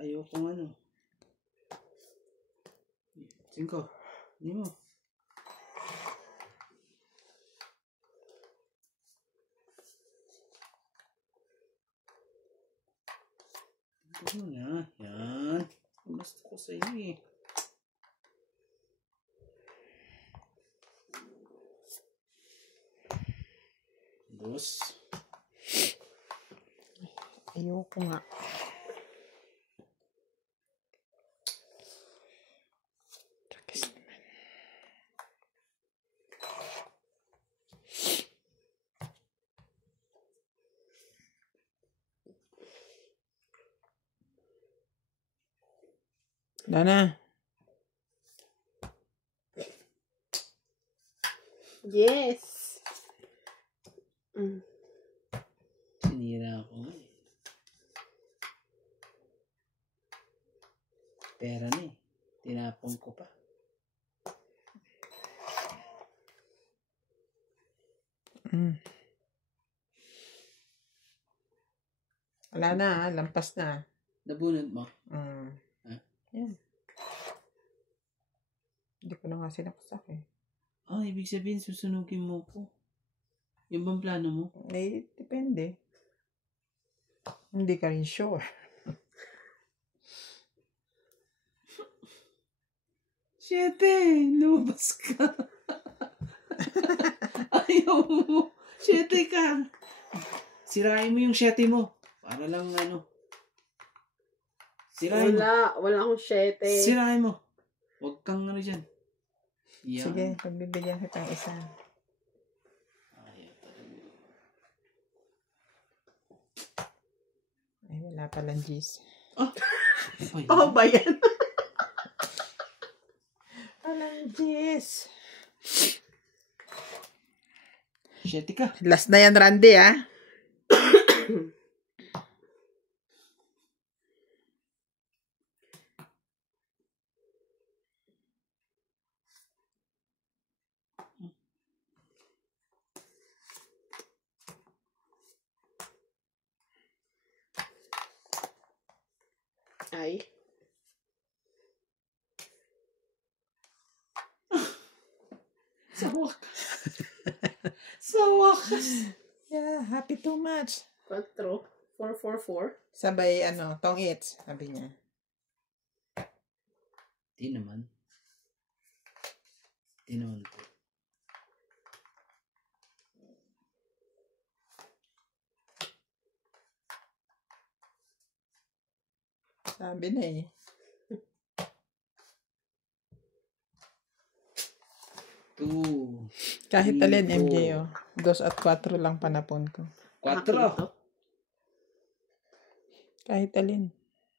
Ayokong ano. 5. Hindi mo. Ano na? Yan. Gusto ko sa iyo eh. Dos. Ayoko nga. Sakis naman. Dana. Yes. Mm. Sinira ako nga eh. Pera na eh. Tinapon ko pa. Mm. Wala na, lampas na. Nabunod mo? Mm. Huh? Yan. Hindi ko na nga sinaksak eh. Ah, ibig sabihin susunugin mo ko. Yung bang plano mo? Eh, depende. Hindi ka rin sure. Siyete! Lumabas ka! Ayaw mo! Siyete ka! Sirain mo yung siyete mo. Para lang ano. Sirain mo. Wala akong 7. Sirain mo. Huwag kang ano dyan. Yan. Sige, pagbibigyan kitang isa. Ayaw talaga. Ay, wala palang G's. Ay, Oh, ba yan? Walang G's. Siyete ka. Last na yan, Randy, ah. Ay. Sa wakas. Sa wakas. Yeah, happy too much. 4. 4. Sabay, tong eats, sabi niya. Di naman. Di naman po. Sabi na eh. Two. Kahit alin, Three, MJ, four. 2 at 4 lang panapon ko. Quatro. Kahit alin.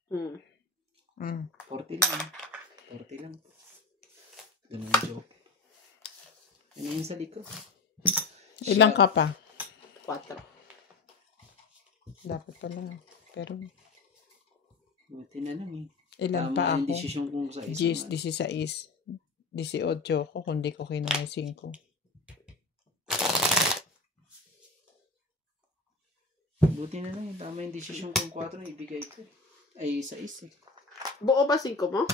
Hmm. 40 lang. 40 lang. Ganun yung joke. Ano yun sa likod? Ilang ka pa? 4. Dapat pala. Pero, Buti na lang eh. ilan Tama pa yung ako? desisyon kong sa isa. G's, 16. 18 ko, kung di ko kinaya 5. Buti na lang eh. Tama yung desisyon kong 4 ibigay ko. Ay, sa isa eh. Buo ba 5 mo?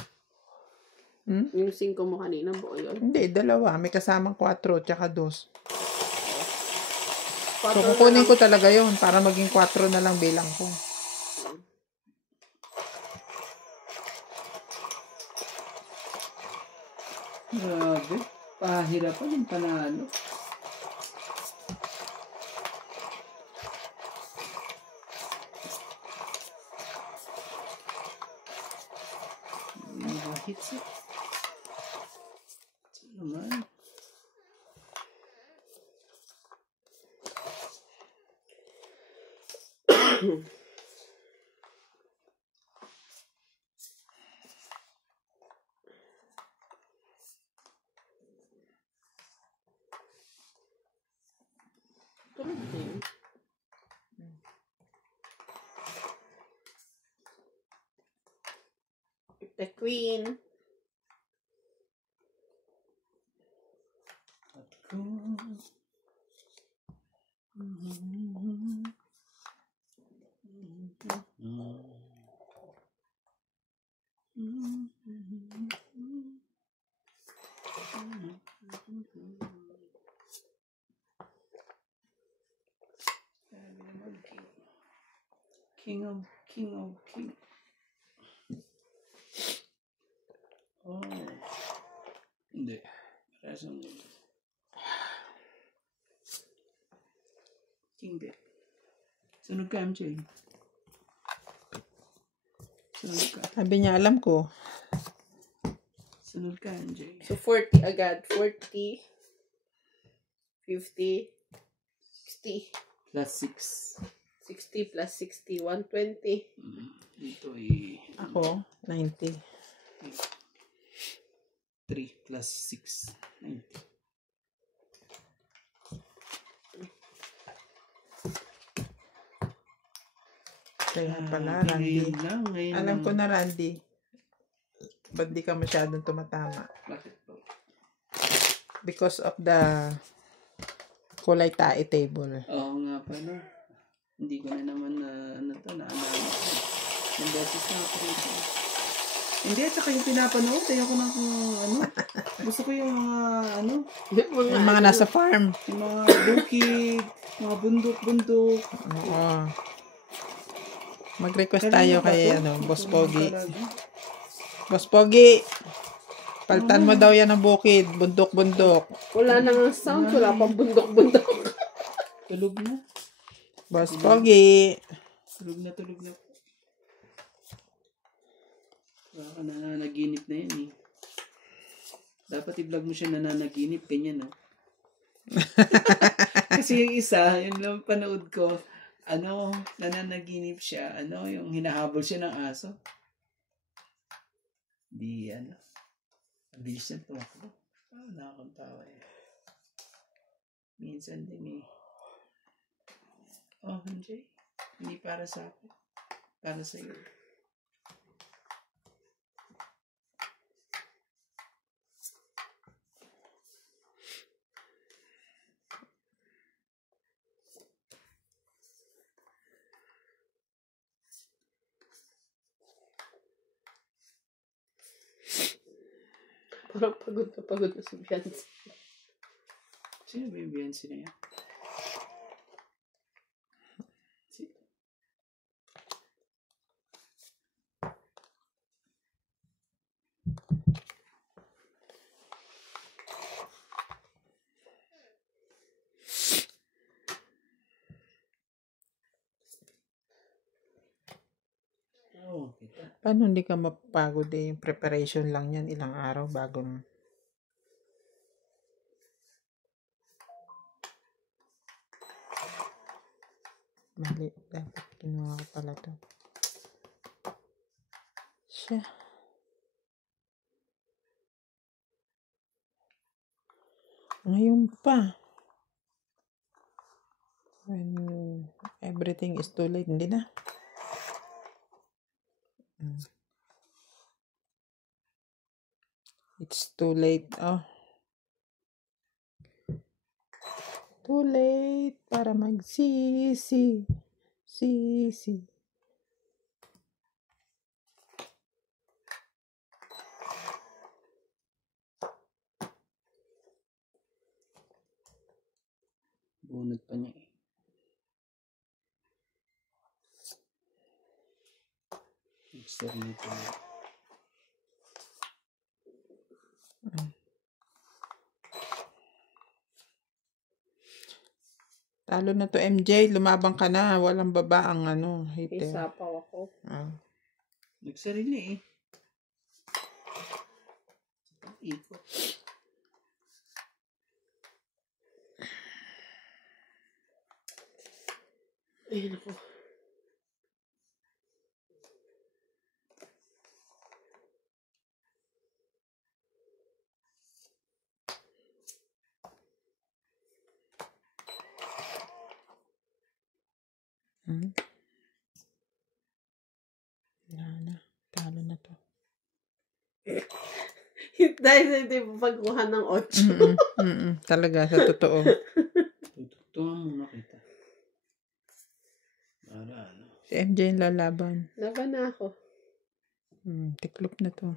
Hmm? Yung 5 mo kanina, buo yun. Hindi, 2. May kasamang 4 tsaka 2. So, 4 kukunin ko talaga yon para maging 4 na lang bilang ko. Grabe. Pahirapan yung panalo. Hindi ba hits eh? Ito naman. Tulog din. The Queen. At kung... King of King. sumunod. King Bet. Sunog ka, MJ. Sunog ka. Sabi niya, alam ko. Sunog ka, MJ. So, 40 agad. 40, 50, 60. Plus 6. 60 plus 60, 120. Dito Ako, 90. 3 plus 6. 90. Kaya pala, Ngayon Randy. lang. Alam ko na, Randy. Ba't di ka masyadong tumatama? Bakit po? Because of the kulay tae table. Oo nga pala. Hindi ko na naman naalala. Yung beses na ako rito. Hindi, at saka yung pinapanood. Ayoko na kung Gusto ko yung mga Yung mga nasa farm. yung mga bukid, mga bundok-bundok. Oo. Mag-request tayo kay Boss Pogi. Boss Pogi, paltan mo daw yan ng bukid. Bundok-bundok. Wala na nga sound. Wala pang bundok-bundok. Tulog na. Boss Pogi. Tulog na. Baka nananaginip na yan eh. Dapat i-vlog mo siya nananaginip. Ganyan no. Kasi yung isa, yung lang panood ko, nananaginip siya, yung hinahabol siya ng aso. Di, bilis na tumakbo. Nakakantawa eh. Minsan din eh. Oh, Hanjay, hindi para sa akin. Para sa iyo. Parang pagod na si Beyonce. Sino ba yung Beyonce na yan? Oh, kita. Paano hindi ka mapagod eh? Yung preparation lang yan. Ilang araw bago mali. Dapat kinuha ko pala to. Siya. Ngayon pa. When everything is too late, hindi na. It's too late. Oh. Too late para magsisi. Sisi. Bunot pa niya eh. Mixer nito. Talo na to, MJ. Lumabang ka na. Walang baba ang hitter. Isapaw ako. Nagsarili eh. Ikot. Ayun ako. Talo na to. Dahil hindi mo pagkuha ng 8. Talaga, sa totoo. Tututuan mo nakita. Para Si MJ yung lalaban. Laban na ako. Tiklop na to.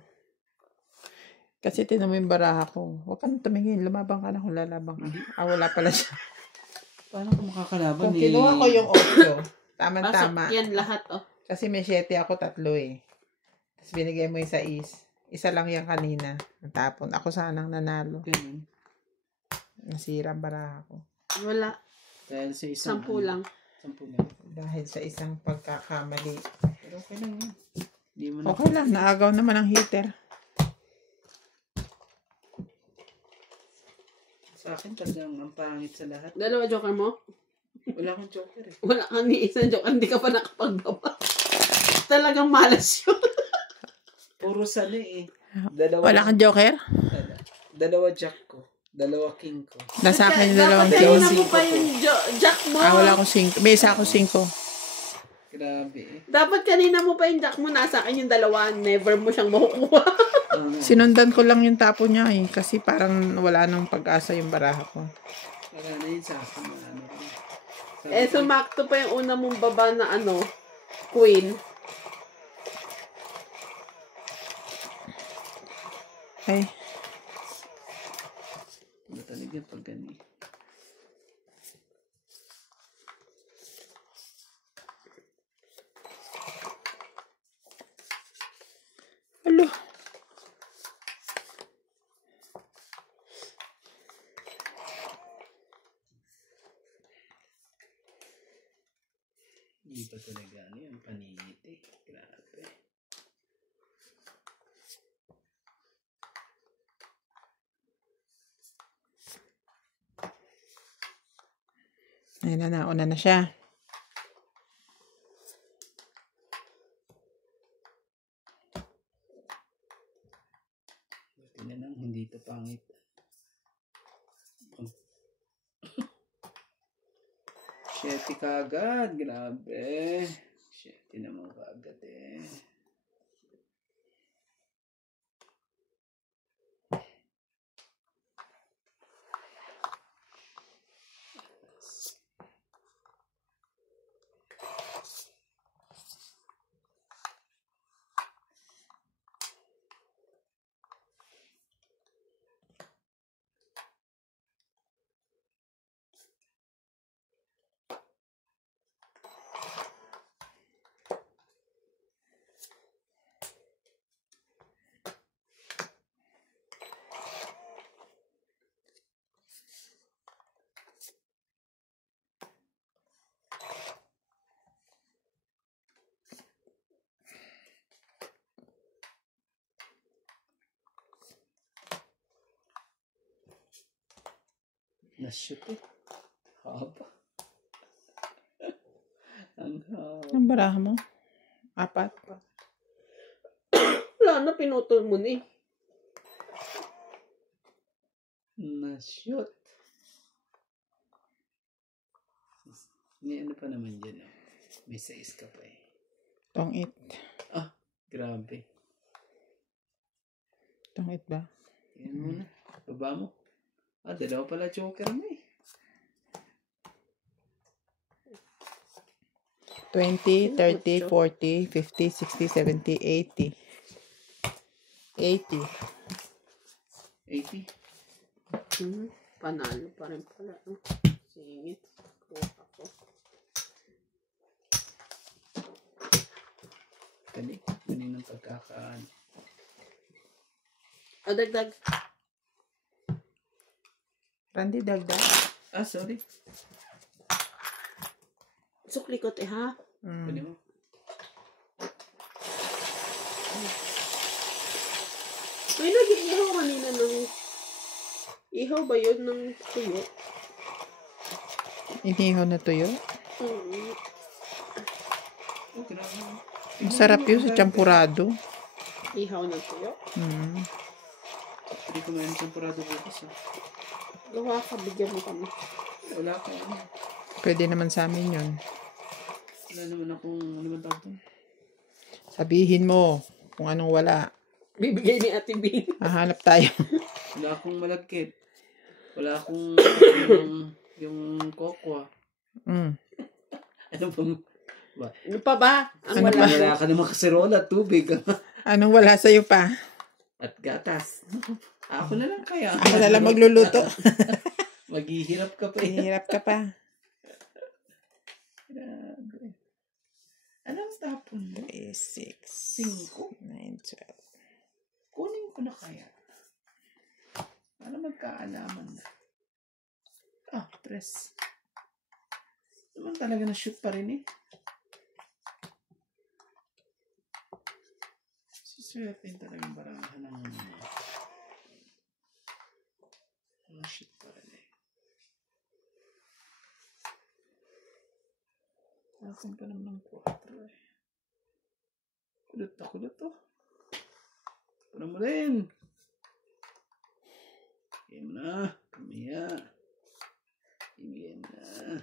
Kasi tinan mo yung baraha ko. Huwag ka nang tumingin. Lumabang ka na kung lalabang ka. Wala pala siya. paano ko makakalaban Kung kinuha ko yung 8, tama-tama. Pasok yan lahat, oh. Kasi may 7 ako, 3 eh. Tapos binigay mo yung 6. Isa lang yan kanina. Ang tapon. Ako sanang nanalo. Ganun. Nasira ang baraha ko. Wala. Dahil sa isang... 10 lang. 10 lang. Dahil sa isang pagkakamali. Pero okay lang yun. Hindi mo na... Okay lang, naagaw naman ang heater. Sa akin talagang ang pangit sa lahat. Dalawa joker mo? Wala akong joker eh. Wala kang ni isang joker. Hindi ka pa nakapagbaba. Talagang malas yun. Puro sali eh. Wala kang joker? Dalawa jack ko. Dalawa king ko. Nasa akin yung dalawang Dapat king. kanina mo pa yung jack mo. Wala akong 5. May isa ako 5. Grabe eh. Dapat kanina mo pa yung jack mo. Nasa akin yung dalawa. Never mo siyang makukuha. Sinundan ko lang yung tapo niya eh. Kasi parang wala nang pag-asa yung baraha ko. Wala na yun sa akin. Ano rin. Sumakto pa yung una mong baba na queen. Ay, Wala talaga pag gani. alo. Hindi pa talaga yung paninit eh. Grabe. Ayun na, nauna na siya. Buti na lang, hindi ito pangit. Shetty kagad. Grabe. Shetty naman kagad eh. Na-shoot eh. Haba. Ang haba. Ang baraha mo? 4. Wala na, pinutol mo na eh. Na-shoot. May ano pa naman dyan. Oh. May 6 ka pa eh. Tong 8. Ah, grabe. Tong 8 ba? Yan muna. Baba mo. Ah, dalawa pala joker mo eh. 20, 30, 40, 50, 60, 70, 80. 80. 80. Panalo pa rin pala. Singit. Kuha ko. Dali. Kunin ng pagkakaan. Dagdag. Randy, dagdag. Ah, sorry. Suklikot ha. Kunin mo. May nag-iihaw kanina ng... Ihaw ba yun ng tuyo? Inihaw na tuyo. Oh, grabe. Masarap yun sa champurado. Ihaw ng tuyo? Hindi ko main champurado bukas ah. Gawa ka, bigyan mo kami. Wala ka ano. Pwede naman sa amin yun. Wala naman akong ano ba tawag doon? Sabihin mo kung anong wala. Bibigay ni Ate Bin. Hahanap tayo. Wala akong malagkit. Wala akong yung kokwa. Ano ba? Ano pa ba? Ang Ano wala. pa? Wala ka namang kaserola, tubig. Anong wala sa'yo pa? At gatas. Ako na lang kaya. Ako na lang magluluto. Maghihirap ka pa eh. Hirap ka pa. Grabe. Anong tapon mo? 3, 6, 5. 9, 12. Kunin ko na kaya. Para magkaalaman na. Ah, 3. Naman talaga na-shoot pa rin eh. Siswertein talagang barahan ng na-shoot pa rin eh. Akin pa naman ng 4 eh. Kulot to. Puna mo rin. Game na. Kamiya. Game na.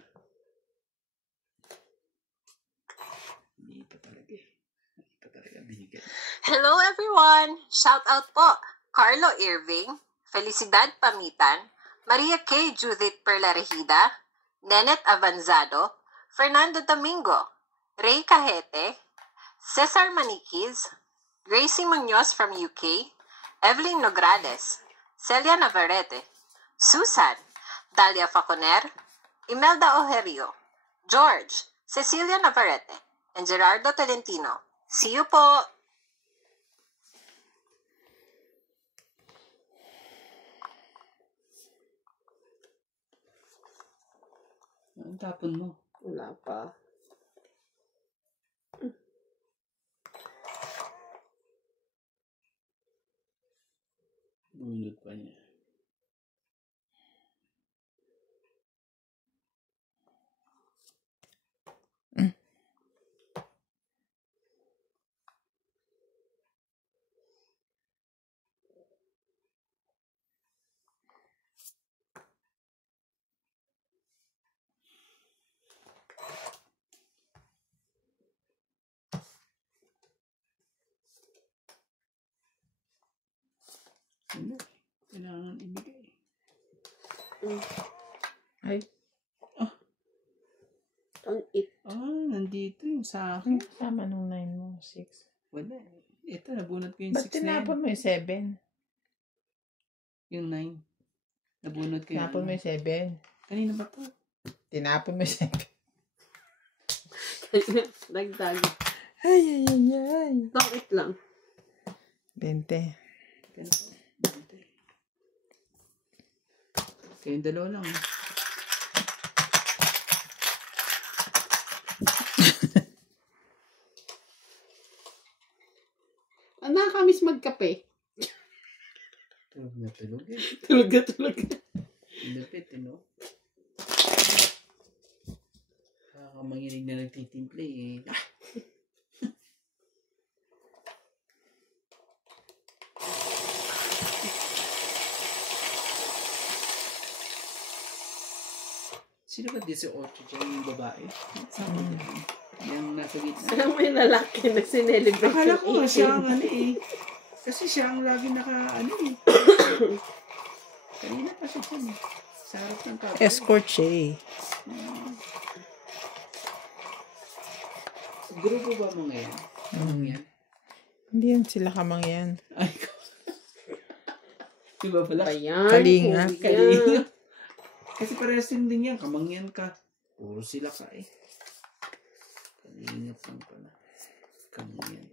Hindi pa talaga eh. Hindi pa talaga binigay. Hello everyone! Shout out po! Carlo Irving, Felicidad Pamitan, Maria K. Judith Perlarejida, Nenet Avanzado, Fernando Domingo, Ray Cajete, Cesar Maniquez, Gracie Munoz from UK, Evelyn Nograles, Celia Navarrete, Susan, Dalia Faconer, Imelda Ojerio, George, Cecilia Navarrete, and Gerardo Tolentino. See you po! Ang tapon mo. Wala pa. Bunod pa niya. Ano? Kailangan ibigay. Ay, Ang it. Nandito yung sa akin. sama nung 9 mo, 6. Wala. Ito, nabunot ko yung Ba't 6 na yan. tinapon mo yung 7? Yung 9. Nabunot ko yung Tinapon mo yung 7. Kanina ba to? Tinapon mo yung 7. Dagdag. Ay. Ang it lang. 20. Kayong dalawa lang. Nakakamiss magkape. Tulog na tulog eh. Tulog. Lapit eh, no? Kakamanginig na nagtitimple eh. Sino ba 18 dyan yung babae? Saan ba dyan? Yung nasa gitna. Alam mo yung lalaki na sinelebrate Akala yung ko nga siya ang 18. ano eh. Kasi siya ang lagi ano eh. Kanina pa siya dyan eh. Sa harap ng tabo. Escort siya eh. Grupo ba mo ngayon? Yan? Hindi yan sila kamangyan. Ay ko. Diba pala? Ayan. Kalinga. Kalinga. Kasi parehas din yan. Kamangyan ka. Puro sila ka eh. Kalingap lang pala. Kamangyan.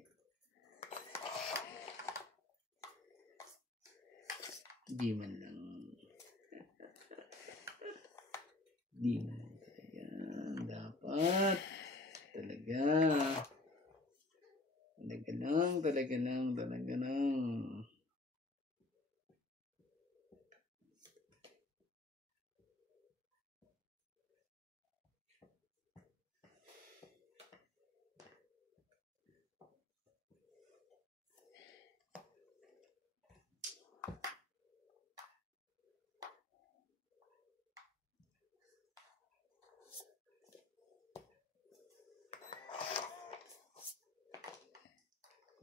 Di man lang. Di man lang talaga. Dapat. Talaga. Talaga lang.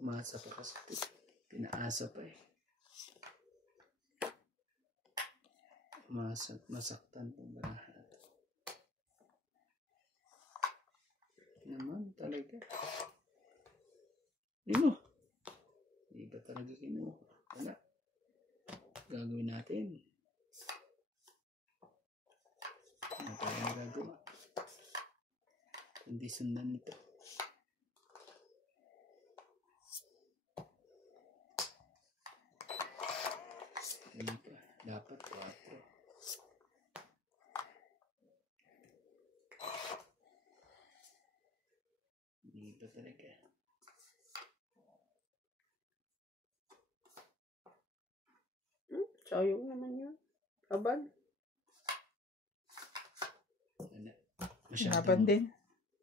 Umasa pa kasi. Pinaasa pa eh. Masaktan pang barahan. Naman talaga. Hindi mo. Hindi ba talaga kinuha? Wala. Gagawin natin. Ano tayo magagawa? Kundi sundan nito. Hindi pa. Dapat 4. pa talaga. Sayang naman yun. Abal. Wala. Laban din.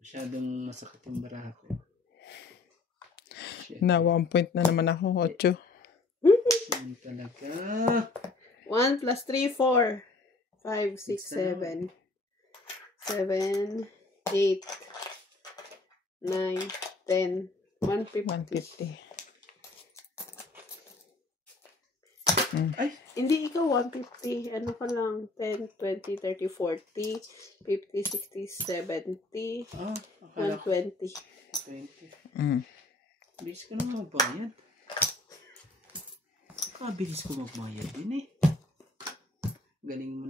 Masyadong masakit yung baraha ko. Shit. Na 1 point na naman ako. 8. Yan talaga. 1 plus 3, 4. 5, 6, 7. 7, 8, 9, 10, 150. 150. Ay! Hindi ikaw 150. Ano ka lang? 10, 20, 30, 40, 50, 60, 70, Ah, akala ko 120. 20. Mm. Bilis ko na magbayad. Bilis ko magbayad din eh. Galing mo na.